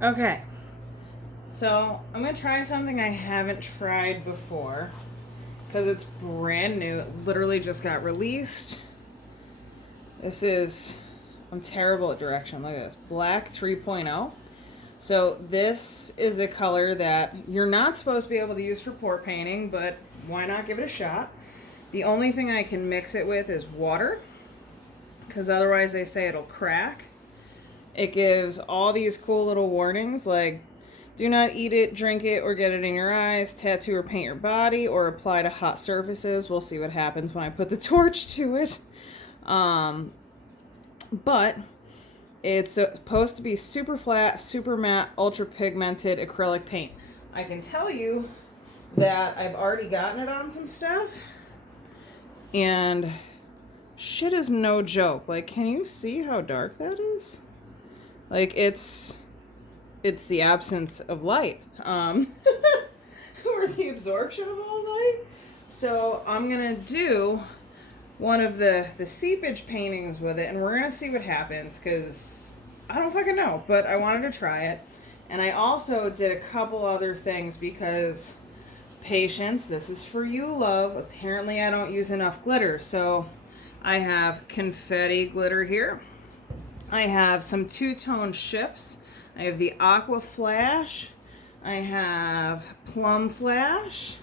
Okay, so I'm going to try something I haven't tried before because it's brand new. It literally just got released. This is, I'm terrible at direction. Look at this. Black 3.0. So this is a color that you're not supposed to be able to use for pour painting, but why not give it a shot? The only thing I can mix it with is water, because otherwise they say it'll crack. It gives all these cool little warnings like do not eat it, drink it, or get it in your eyes, tattoo or paint your body, or apply to hot surfaces. We'll see what happens when I put the torch to it. But it's supposed to be super flat, super matte, ultra pigmented acrylic paint. I can tell you that I've already gotten it on some stuff, and shit is no joke. Like, can you see how dark that is? Like, it's the absence of light, or the absorption of all light. So I'm gonna do one of the seepage paintings with it, and we're gonna see what happens, because I don't fucking know, but I wanted to try it. And I also did a couple other things because, patience, this is for you, love. Apparently I don't use enough glitter, so I have confetti glitter here. I have some two-tone shifts. I have the Aqua Flash. I have Plum Flash.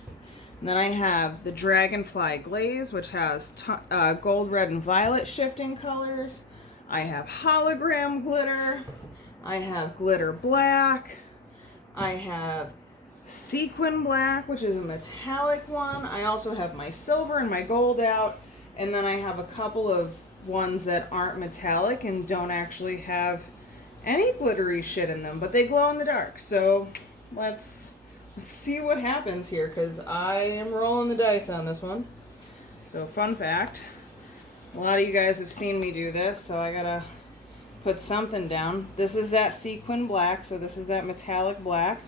And then I have the Dragonfly Glaze, which has gold, red, and violet shifting colors. I have hologram glitter. I have glitter black. I have sequin black, which is a metallic one. I also have my silver and my gold out. And then I have a couple of ones that aren't metallic and don't actually have any glittery shit in them, but they glow in the dark. So let's see what happens here, because I am rolling the dice on this one. So fun fact, a lot of you guys have seen me do this, so I gotta put something down. This is that sequin black, so this is that metallic black.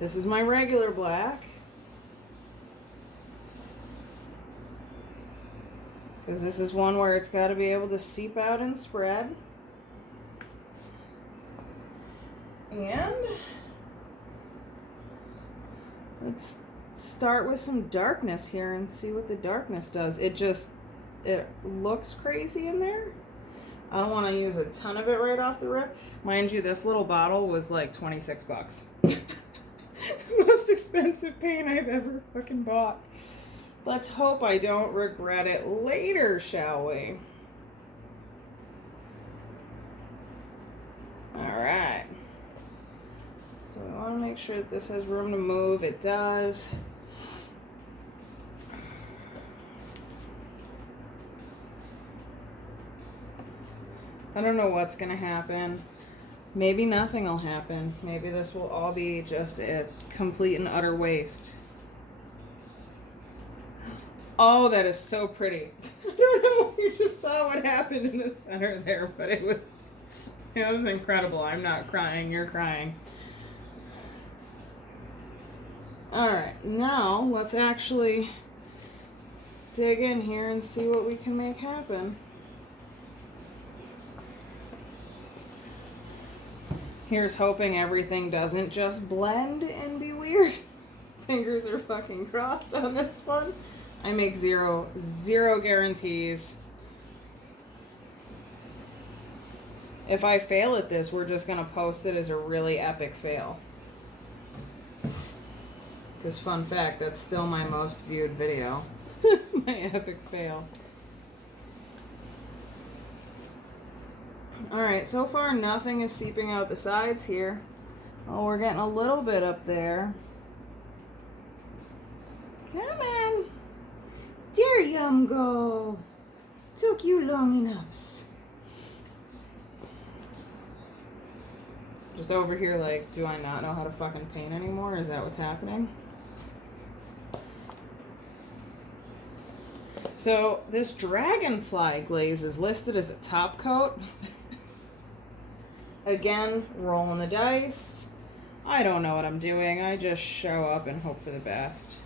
This is my regular black. Because this is one where it's got to be able to seep out and spread. And let's start with some darkness here and see what the darkness does. It looks crazy in there. I don't want to use a ton of it right off the rip. Mind you, this little bottle was like 26 bucks. Most expensive paint I've ever fucking bought. Let's hope I don't regret it later, shall we? Alright. So we want to make sure that this has room to move. It does. I don't know what's going to happen. Maybe nothing will happen. Maybe this will all be just a complete and utter waste. Oh, that is so pretty. I don't know if you just saw what happened in the center there, but it was incredible. I'm not crying, you're crying. Alright, now let's actually dig in here and see what we can make happen. Here's hoping everything doesn't just blend and be weird. Fingers are fucking crossed on this one. I make zero guarantees. If I fail at this, we're just going to post it as a really epic fail. Because fun fact, that's still my most viewed video. My epic fail. Alright, so far nothing is seeping out the sides here. Oh, we're getting a little bit up there. Come on. There you go. Took you long enough. Just over here like, do I not know how to fucking paint anymore? Is that what's happening? So this Dragonfly glaze is listed as a top coat. Again, rolling the dice. I don't know what I'm doing. I just show up and hope for the best.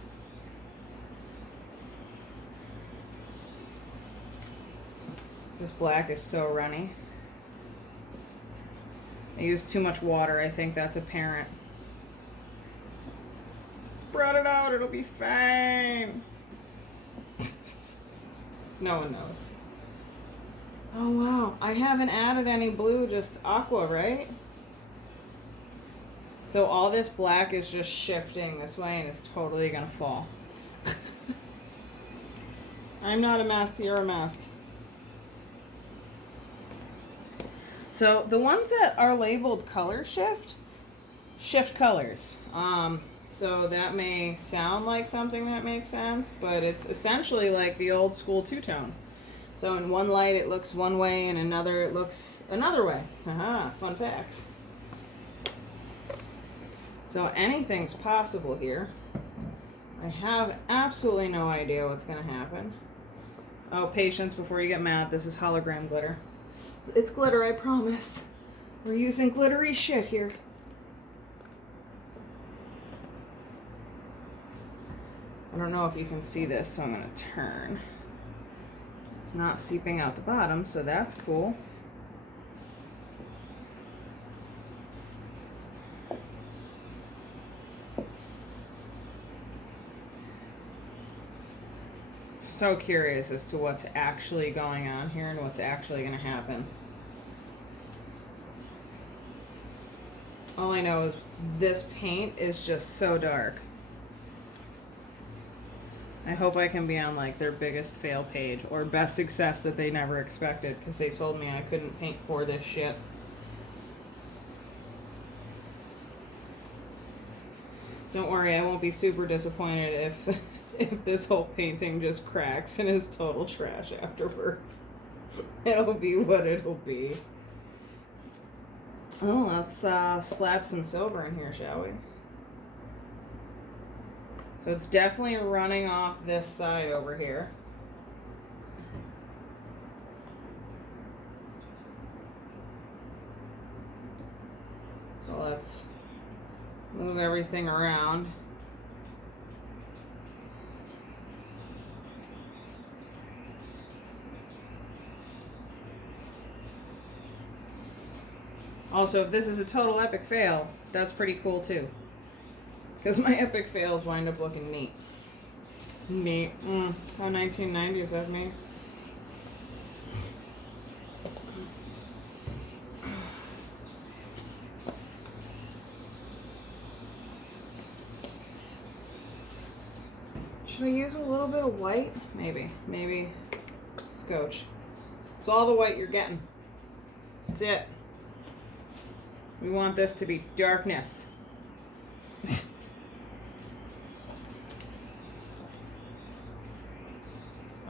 This black is so runny. I used too much water. I think that's apparent. Spread it out. It'll be fine. No one knows. Oh, wow. I haven't added any blue, just aqua, right? So all this black is just shifting this way and it's totally going to fall. I'm not a mess. You're a mess. So the ones that are labeled color shift colors. So that may sound like something that makes sense, but it's essentially like the old school two-tone. So in one light it looks one way, and another it looks another way. Haha, fun facts. So anything's possible here. I have absolutely no idea what's going to happen. Oh, patience before you get mad. This is hologram glitter. It's glitter, I promise. We're using glittery shit here. I don't know if you can see this, so I'm going to turn. It's not seeping out the bottom, so that's cool. So curious as to what's actually going on here and what's actually going to happen. All I know is this paint is just so dark. I hope I can be on like their biggest fail page or best success that they never expected, because they told me I couldn't paint for this shit. Don't worry, I won't be super disappointed if this whole painting just cracks and is total trash afterwards. It'll be what it'll be. Oh, let's slap some silver in here, shall we? So it's definitely running off this side over here. So let's move everything around. Also, if this is a total epic fail, that's pretty cool too. Because my epic fails wind up looking neat. Neat. How 1990s of me. Should I use a little bit of white? Maybe scotch. It's all the white you're getting. That's it. We want this to be darkness.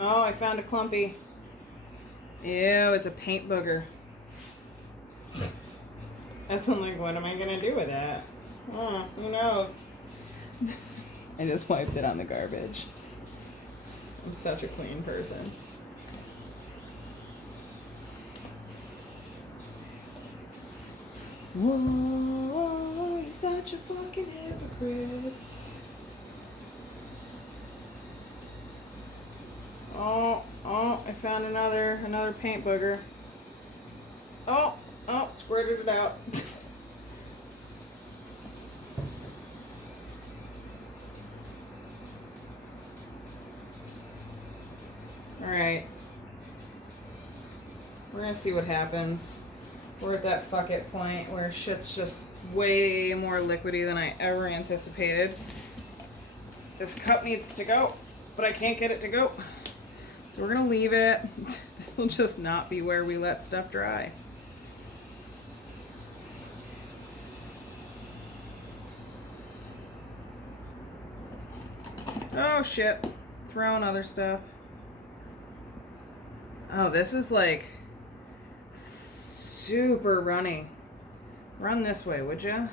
Oh, I found a clumpy. Ew, it's a paint booger. That's like, what am I gonna do with that? Oh, who knows? I just wiped it on the garbage. I'm such a clean person. Whoa, you're such a fucking hypocrite. Oh, I found another paint booger. Oh, squirted it out. Alright. We're gonna see what happens. We're at that fuck it point where shit's just way more liquidy than I ever anticipated. This cup needs to go, but I can't get it to go. So we're gonna leave it. This will just not be where we let stuff dry. Oh shit. Throwing other stuff. Oh, this is like super runny. Run this way, would ya?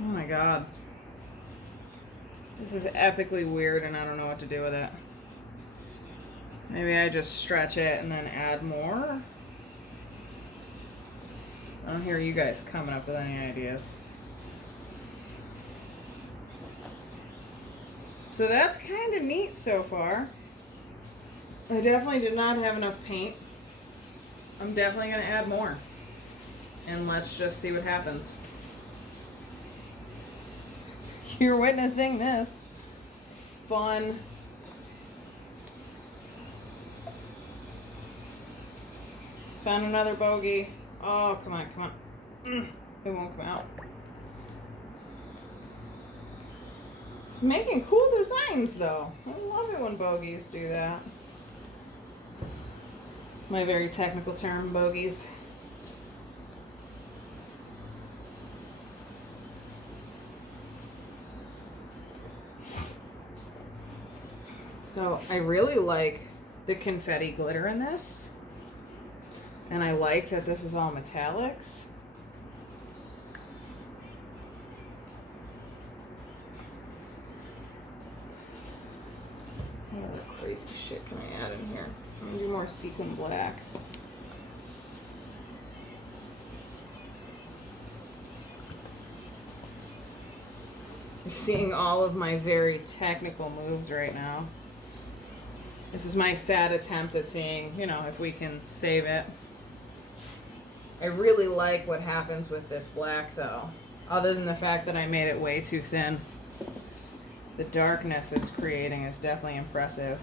Oh my god. This is epically weird and I don't know what to do with it. Maybe I just stretch it and then add more? I don't hear you guys coming up with any ideas. So that's kind of neat so far. I definitely did not have enough paint. I'm definitely going to add more. And let's just see what happens. You're witnessing this fun. Found another bogey. Oh, come on, come on. It won't come out. It's making cool designs, though. I love it when bogeys do that. My very technical term, bogeys. So I really like the confetti glitter in this. And I like that this is all metallics. What other crazy shit can I add in here? I'm gonna do more sequin black. You're seeing all of my very technical moves right now. This is my sad attempt at seeing, you know, if we can save it. I really like what happens with this black, though. Other than the fact that I made it way too thin. The darkness it's creating is definitely impressive.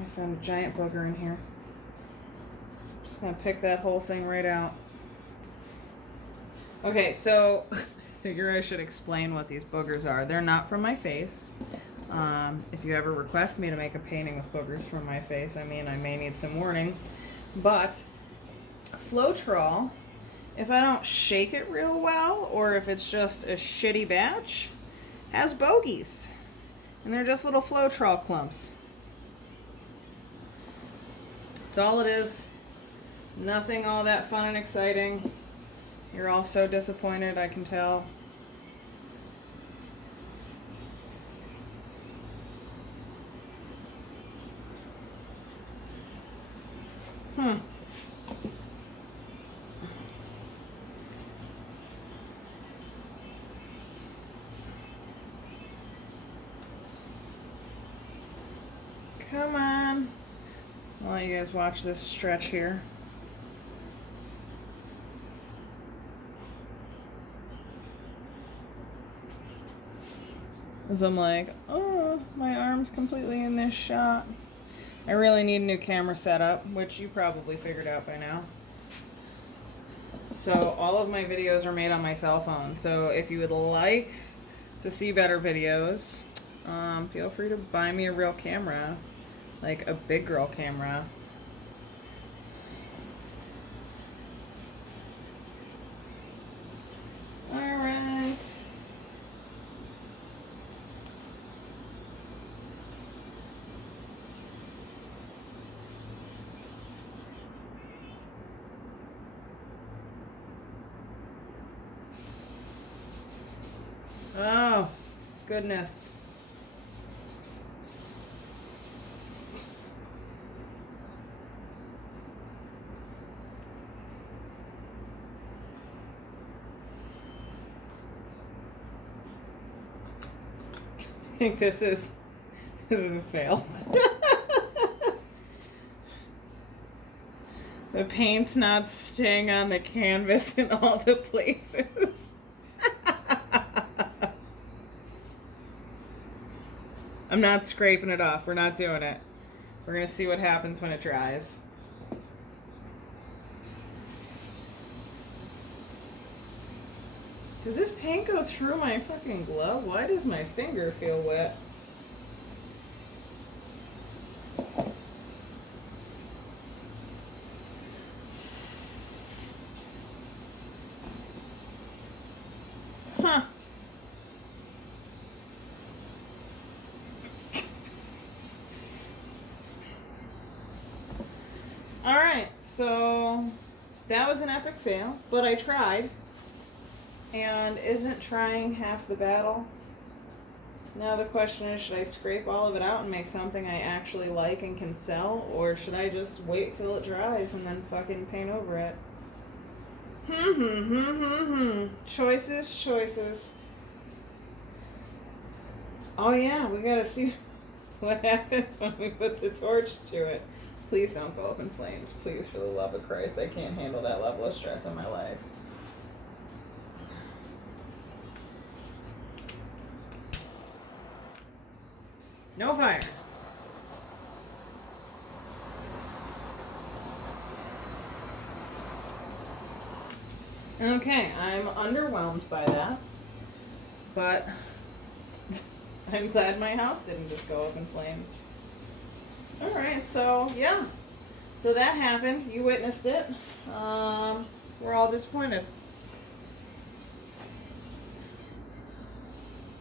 I found a giant booger in here. Just gonna pick that whole thing right out. Okay, so I figure I should explain what these boogers are. They're not from my face. If you ever request me to make a painting with boogers from my face, I mean, I may need some warning. But Floetrol, if I don't shake it real well, or if it's just a shitty batch, has bogeys. And they're just little Floetrol clumps. That's all it is. Nothing all that fun and exciting. You're all so disappointed, I can tell. Come on. I'll let you guys watch this stretch here. As I'm like, oh, my arm's completely in this shot. I really need a new camera setup, which you probably figured out by now. So all of my videos are made on my cell phone. So if you would like to see better videos, feel free to buy me a real camera, like a big girl camera. All right. Oh, goodness. I think this is a fail. The paint's not staying on the canvas in all the places. I'm not scraping it off. We're not doing it. We're going to see what happens when it dries. Did this paint go through my fucking glove? Why does my finger feel wet? Huh. Alright, so that was an epic fail, but I tried. And isn't trying half the battle? Now the question is, should I scrape all of it out and make something I actually like and can sell? Or should I just wait till it dries and then fucking paint over it? Choices, choices. Oh yeah, we gotta see what happens when we put the torch to it. Please don't go up in flames. Please, for the love of Christ. I can't handle that level of stress in my life. No fire. Okay, I'm underwhelmed by that. But I'm glad my house didn't just go up in flames. Alright, so yeah. So that happened. You witnessed it. We're all disappointed.